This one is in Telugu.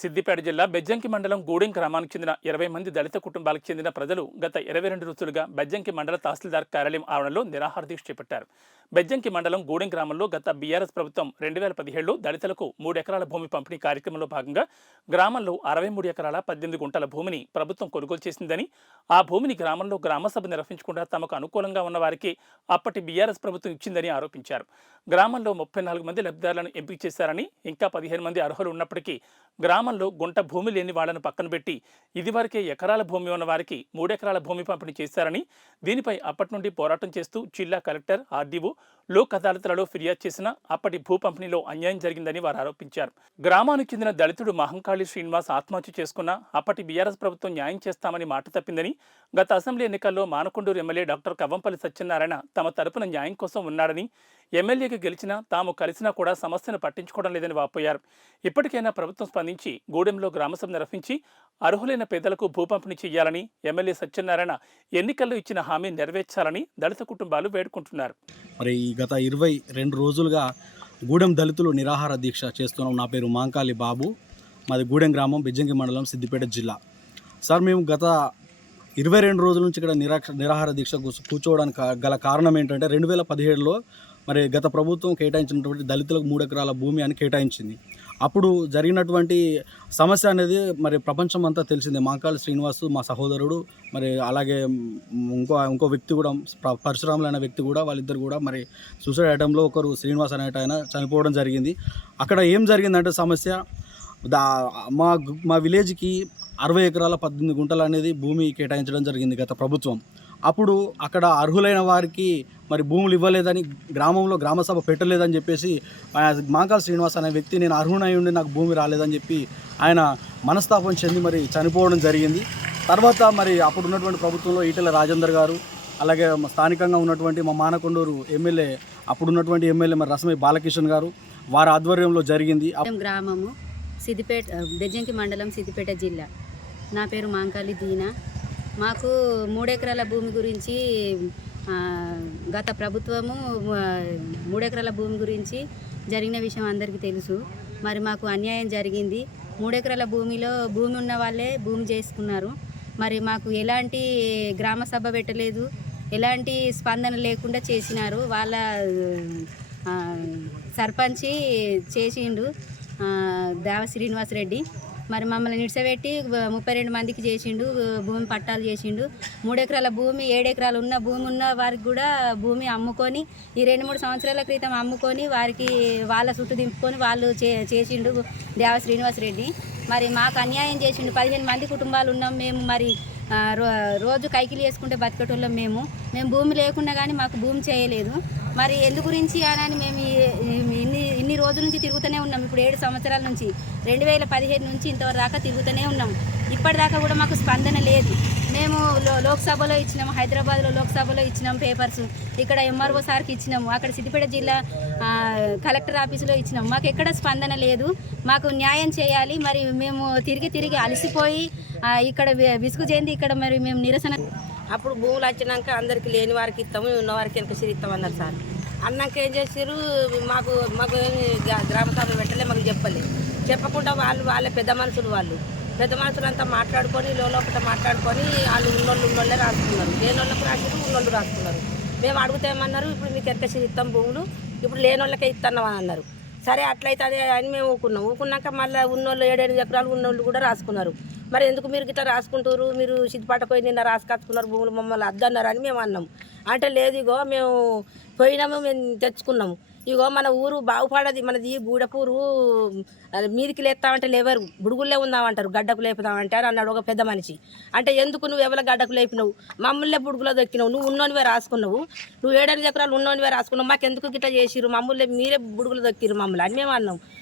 సిద్దిపేట జిల్లా బెజ్జంకి మండలం గూడెం గ్రామానికి చెందిన 20 మంది దళిత కుటుంబాలకు చెందిన ప్రజలు గత 22 రోజులుగా బెజ్జంకి మండల తహసీల్దార్ కార్యాలయం ఆవరణలో నిరాహార దీక్ష చేపట్టారు. బెజ్జంకి మండలం గూడెం గ్రామంలో గత బీఆర్ఎస్ ప్రభుత్వం 2017లో దళితులకు 3 ఎకరాల భూమి పంపిణీ కార్యక్రమంలో భాగంగా గ్రామంలో 63 ఎకరాల 18 గుంటల భూమిని ప్రభుత్వం కొనుగోలు చేసిందని, ఆ భూమిని గ్రామంలో గ్రామసభ నిర్వహించకుండా తమకు అనుకూలంగా ఉన్న వారికి అప్పటి బీఆర్ఎస్ ప్రభుత్వం ఇచ్చిందని ఆరోపించారు. గ్రామంలో 34 మంది లబ్ధిదారులను ఎంపిక చేశారని, ఇంకా 15 మంది అర్హులు ఉన్నప్పటికీ గ్రామంలో గుంట భూమి లేని వాళ్లను పక్కన పెట్టి ఇదివరకే ఎకరాల భూమి ఉన్న వారికి 3 ఎకరాల భూమి పంపిణీ చేశారని, దీనిపై అప్పటి నుండి పోరాటం చేస్తూ జిల్లా కలెక్టర్, ఆర్డీఓ, లోక్ అదాలత్లలో ఫిర్యాదు చేసినా అప్పటి భూ పంపిణీలో అన్యాయం జరిగిందని వారు ఆరోపించారు. గ్రామానికి చెందిన దళితుడు మహంకాళి శ్రీనివాస్ ఆత్మహత్య చేసుకున్న అప్పటి బీఆర్ఎస్ ప్రభుత్వం న్యాయం చేస్తామని మాట తప్పిందని, గత అసెంబ్లీ ఎన్నికల్లో మానకొండూరు ఎమ్మెల్యే డాక్టర్ కవ్వంపల్లి సత్యనారాయణ తమ తరపున న్యాయం కోసం ఉన్నాడని, ఎమ్మెల్యేకి గెలిచినా తాము కలిసినా కూడా సమస్యను పట్టించుకోవడం లేదని వాపోయారు. ఇప్పటికైనా ప్రభుత్వం స్పందించి గూడెంలో గ్రామసభ నిర్వహించి అర్హులైన పేదలకు భూ పంపిణీ చేయాలని ఎమ్మెల్యే సత్యనారాయణ ఎన్నికల్లో ఇచ్చిన హామీ నెరవేర్చాలని దళిత కుటుంబాలు వేడుకుంటున్నారు. మరి గత 22 రోజులుగా గూడెం దళితులు నిరాహార దీక్ష చేస్తున్నాం. నా పేరు మాంకాలి బాబు, మాది గూడెం గ్రామం, బెజ్జంకి మండలం, సిద్దిపేట జిల్లా. సార్, మేము గత 22 రోజుల నుంచి ఇక్కడ నిరాహార దీక్ష కూర్చోవడానికి గల కారణం ఏంటంటే 2017లో మరి గత ప్రభుత్వం కేటాయించినటువంటి దళితులకు 3 ఎకరాల భూమి అని కేటాయించింది. అప్పుడు జరిగినటువంటి సమస్య అనేది మరి ప్రపంచం అంతా తెలిసిందే. మాంకాళి శ్రీనివాస్ మా సహోదరుడు, మరి అలాగే ఇంకో వ్యక్తి కూడా పరశురాములు అనే వ్యక్తి కూడా, వాళ్ళిద్దరు కూడా మరి సూసైడ్ ఐటంలో ఒకరు శ్రీనివాస్ అనేట ఆయన చనిపోవడం జరిగింది. అక్కడ ఏం జరిగిందంటే సమస్య, మా విలేజ్కి 60 ఎకరాల 18 గుంటలు అనేది భూమి కేటాయించడం జరిగింది గత ప్రభుత్వం. అప్పుడు అక్కడ అర్హులైన వారికి మరి భూములు ఇవ్వలేదని, గ్రామంలో గ్రామసభ పెట్టలేదని చెప్పేసి మాంకాళి శ్రీనివాస్ అనే వ్యక్తి నేను అర్హునై ఉండి నాకు భూమి రాలేదని చెప్పి ఆయన మనస్తాపం చెంది మరి చనిపోవడం జరిగింది. తర్వాత మరి అప్పుడు ఉన్నటువంటి ప్రభుత్వంలో ఈటెల రాజేందర్ గారు, అలాగే స్థానికంగా ఉన్నటువంటి మా మానకొండూరు ఎమ్మెల్యే, అప్పుడు ఉన్నటువంటి ఎమ్మెల్యే మరి రసమై బాలకిషన్ గారు, వారి ఆధ్వర్యంలో జరిగింది. గ్రామము సిద్దిపేట, బెజ్జంకి మండలం, సిద్దిపేట జిల్లా. నా పేరు మాంకాళి దీనా. మాకు 3 ఎకరాల భూమి గురించి గత ప్రభుత్వము 3 ఎకరాల భూమి గురించి జరిగిన విషయం అందరికీ తెలుసు. మరి మాకు అన్యాయం జరిగింది. 3 ఎకరాల భూమిలో భూమి ఉన్న వాళ్ళే భూమి చేసుకున్నారు. మరి మాకు ఎలాంటి గ్రామ సభ పెట్టలేదు, ఎలాంటి స్పందన లేకుండా చేసినారు. వాళ్ళ సర్పంచి చేసిండు దేవ శ్రీనివాస్ రెడ్డి. మరి మమ్మల్ని నిడిసబెట్టి 32 మందికి చేసిండు, భూమి పట్టాలు చేసిండు. 3 ఎకరాల భూమి, 7 ఎకరాలు ఉన్న భూమి ఉన్న వారికి కూడా భూమి అమ్ముకొని, ఈ 2-3 సంవత్సరాల క్రితం అమ్ముకొని వారికి వాళ్ళ చుట్టూ దింపుకొని వాళ్ళు చేసిండు దేవ శ్రీనివాస్ రెడ్డి. మరి మాకు అన్యాయం చేసిండు. 15 మంది కుటుంబాలు ఉన్నాం మేము. మరి రోజు కైకిలు చేసుకుంటే బతికేటోళ్ళం మేము భూమి లేకున్నా కానీ మాకు భూమి చేయలేదు. మరి ఎందు గురించి అని మేము ఇన్ని రోజుల నుంచి తిరుగుతూనే ఉన్నాం. ఇప్పుడు 7 సంవత్సరాల నుంచి 2017 నుంచి ఇంతవరకు దాకా తిరుగుతూనే ఉన్నాం. ఇప్పటిదాకా కూడా మాకు స్పందన లేదు. మేము లోక్సభలో ఇచ్చినాము, హైదరాబాద్లో లోక్సభలో ఇచ్చినాం పేపర్స్, ఇక్కడ ఎంఆర్ఓ సార్కి ఇచ్చినాము, అక్కడ సిద్దిపేట జిల్లా కలెక్టర్ ఆఫీసులో ఇచ్చినాము. మాకు ఎక్కడ స్పందన లేదు. మాకు న్యాయం చేయాలి. మరి మేము తిరిగి అలసిపోయి ఇక్కడ విసుగు చెంది ఇక్కడ మరి మేము నిరసన. అప్పుడు భూములు వచ్చినాక అందరికి లేని వారికి ఇస్తాము, ఉన్న వారికి వెనక ఇస్తామన్నారు సార్. అన్నాక ఏం చేసారు, మాకు గ్రామ సభ పెట్టలే, మాకు చెప్పకుండా వాళ్ళే పెద్ద మనుషులు అంతా మాట్లాడుకొని లోపల మాట్లాడుకొని వాళ్ళు ఉన్నోళ్ళే రాసుకున్నారు, లేని వాళ్ళకు రాసారు, ఉన్నోళ్ళు రాసుకున్నారు. మేము అడుగుతామన్నారు, ఇప్పుడు మీకు వెనక ఇస్తాం భూములు, ఇప్పుడు లేని వాళ్ళకే ఇస్తున్నాం అని అన్నారు. సరే అట్లయితే అదే అని మేము ఊకున్నాక మళ్ళీ ఉన్నోళ్ళు 7-8 ఎకరాలు ఉన్నోళ్ళు కూడా రాసుకున్నారు. మరి ఎందుకు మీరు ఇట్లా రాసుకుంటారు, మీరు సిద్ధిపాట పోయి నిన్న రాసుకొచ్చుకున్నారు భూములు, మమ్మల్ని అద్దన్నారు అని మేము అన్నాము. అంటే లేదు, ఇగో మేము పోయినాము, మేము తెచ్చుకున్నాము, ఇగో మన ఊరు బాగుపడది, మనది గూడపూరు, మీదికి లేస్తామంటే లేవరు, బుడుగుల్లే ఉందామంటారు, గడ్డకు లేపుదామంటే అని అన్నాడు ఒక పెద్ద మనిషి. అంటే ఎందుకు నువ్వు ఎవరి గడ్డకు లేపినావు, మమ్మల్నే బుడుగులో దొక్కినావు, నువ్వు ఉన్నోనివే రాసుకున్నావు, నువ్వు 7-8 ఎకరాలు ఉన్నోనివే రాసుకున్నావు, మాకు ఎందుకు గిట్లా చేసిరు, మమ్మల్ని మీరే బుడుగులు దొక్కిరు మమ్మల్ని అని మేము అన్నాం.